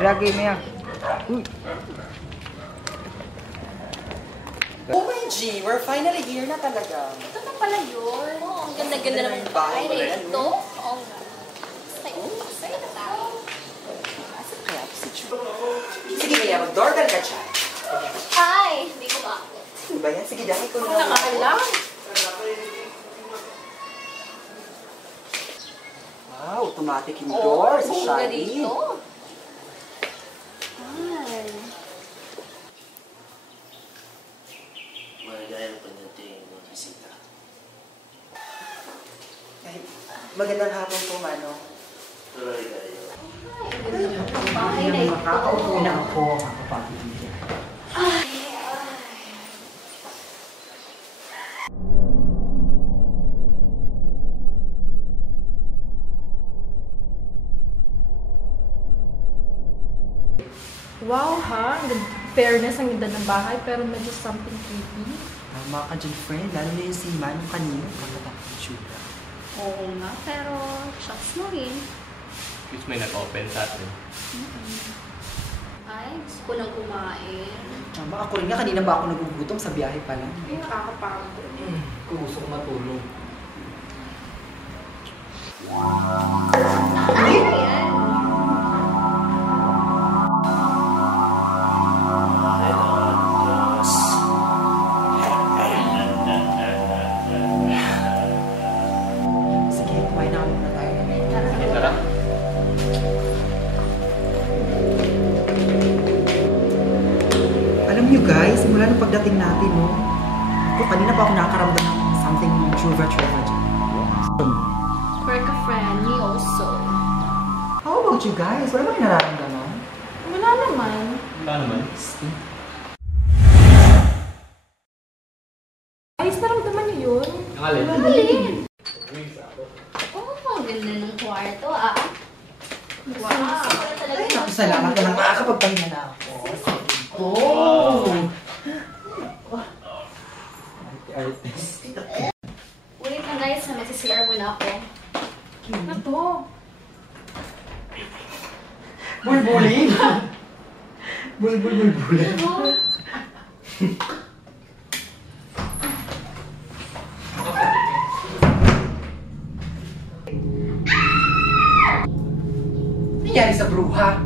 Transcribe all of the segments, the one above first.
Dragi Mia. Oh my G, we're finally here na talaga. Ito na pala yun. Oh, ang ganda-ganda naman ng bahay na ito. Oo nga. Masaya na tayo. Asan kaya si Chu? Sige Mia, mag-doorbell ka siya. Ay, hindi ko bakit. Ano ba yan? Sige, dahil ko na. Nakaalam. Wow, automatic yung doors. Oo, bunga shiny. dito. Ay. Magagaya pa natin yung bisita. Magandang hapon po, Mano. Tuloy kayo. Ang bahay na ito. Makakaupo na ako, kapatid dito. Ay. Wow ha, fairness ang ganda ng bahay pero medyo something creepy. Tama ka dyan, friend. Lalo na yung si Manong kanina. Kakatakot yung sugar. Oo nga, pero shucks mo rin. Which may nag-open sa atin. Ay, gusto ko lang kumain. Tama, ako rin nga. Kanina ba ako nagugutom sa biyahe pa lang? Ay, nakakapagod. Kung gusto ko matulog. Ay, yan. Sige, kumain na muna tayo. Tara. Alam niyo guys, simula nung pagdating natin, no? Ako, kanina pa ako nakakaramdam ng something chuva-chuva dyan. Quirk a friend, me also. How about you guys? Wala ba kayo nararamdaman? Wala naman. Paano man? Ayos naramdaman niyo yun? Ang alin? Alin? Oh, ang ganda ng kwarto ah. Wow. Ay, naku, salamat na lang. Makakapagpahinga na ako. Oh! Artist. Wait lang guys, mag-CR muna ako. Ano to? Bulbulin! Bulbulin. Nangyari sa bruha?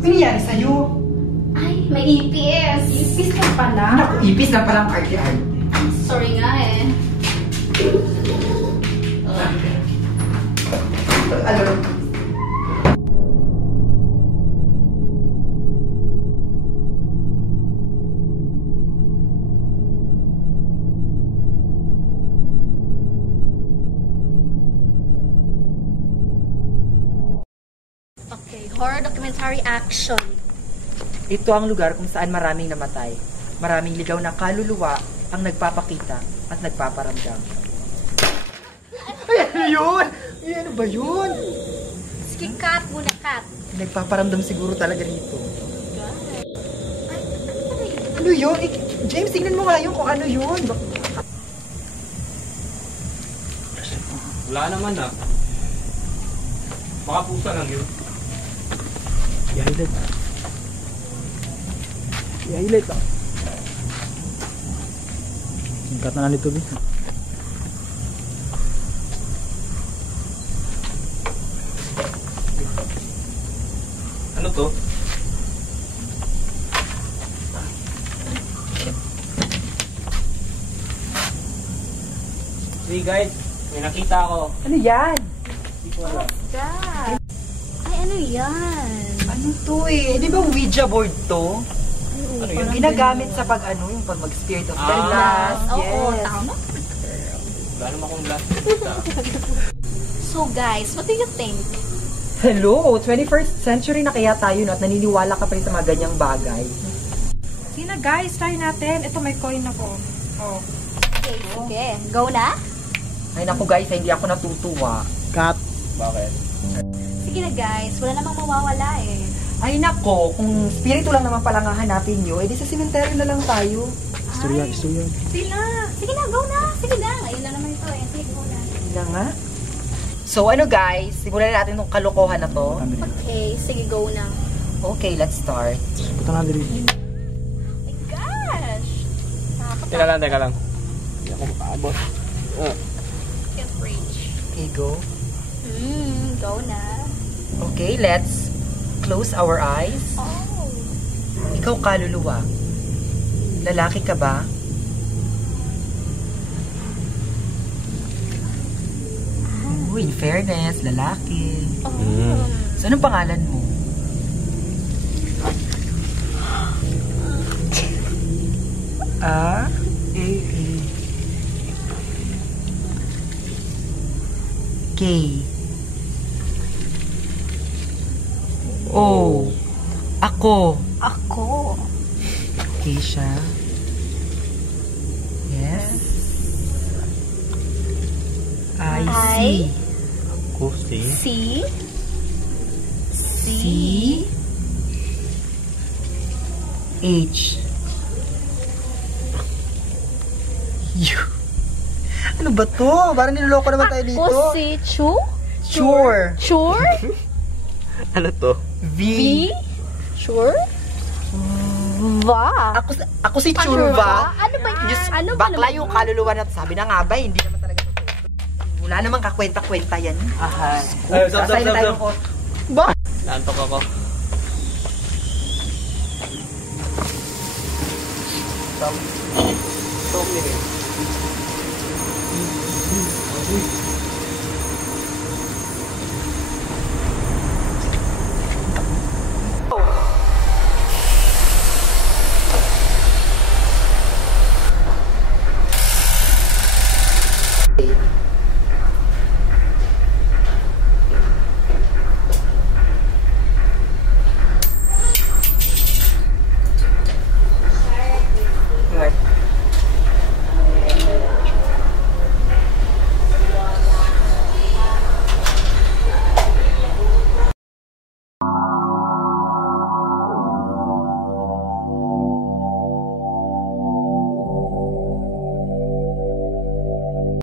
Nangyari sa'yo? Ay, may EPS. Ipis ka pala. Naku, ipis na palang arte-arte. Sorry nga eh. Alam. Okay, horror documentary action. Ito ang lugar kung saan maraming namatay. Maraming ligaw na kaluluwa ang nagpapakita at nagpaparamdam. Ay, ano yun? Ay, ano ba yun? Sige, cut muna, cut. Nagpaparamdam siguro talaga rito. Ay, ano ba yun? Ano yun? James, tingnan mo nga yun kung ano yun. Wala naman ah. Baka pusa lang yun. I-highlight. I-highlight ah. Singkat na lang nito, Bin. Ano to? Hey guys, may nakita ako. Ano yan? God. Ay, ano yan? Ano to eh? Di ba Ouija board to? Ano Yung yun? ginagamit sa pag ano, yung pag mag-spirit of the Ah. last. Oo, Yes. tama. Wala naman akong glass nakita. So guys, what do you think? Hello, 21st century na kaya tayo no, at naniniwala ka pa rin sa mga ganyang bagay. Sige na guys, try natin. Ito may coin ako. Oh. Okay, sige. Go na? Ay naku guys, hindi ako natutuwa. Cut. Bakit? Sige na guys, wala namang mawawala eh. Ay nako, kung spirito lang naman pala nga hanapin nyo, edi sa sementeryo na lang tayo. Sila. Sige na, go na. Sige na. Ayun na naman ito eh. Sige, go na. Hindi na nga. So ano guys, simulan na natin itong kalokohan na to. Okay, sige, go na. Okay, let's start. Oh my gosh! Teka lang. Hindi ako makaabot. Can't reach. Okay, go. Go na. Okay, let's close our eyes. Oh. Ikaw kaluluwa. Lalaki ka ba? Oh, in fairness, lalaki. Oh. So, anong pangalan mo? A. K. O. Ako. Ako. Keisha. Yes. I I. Ako si... C. C. H. U. Ano ba to? Parang niloloko naman tayo dito. Ako si Chu. Sure. Sure? Ano to? V. V. Sure? Va. Ako si Churva. Ano ba yan? Diyos, Ano ba bakla naman yung yun? kaluluwa na to. Sabi na nga ba, hindi naman talaga totoo. Wala namang kakwenta-kwenta yan. Aha. Ay, stop. Sasay na tayo ko. Ba? Naantok ako. Stop.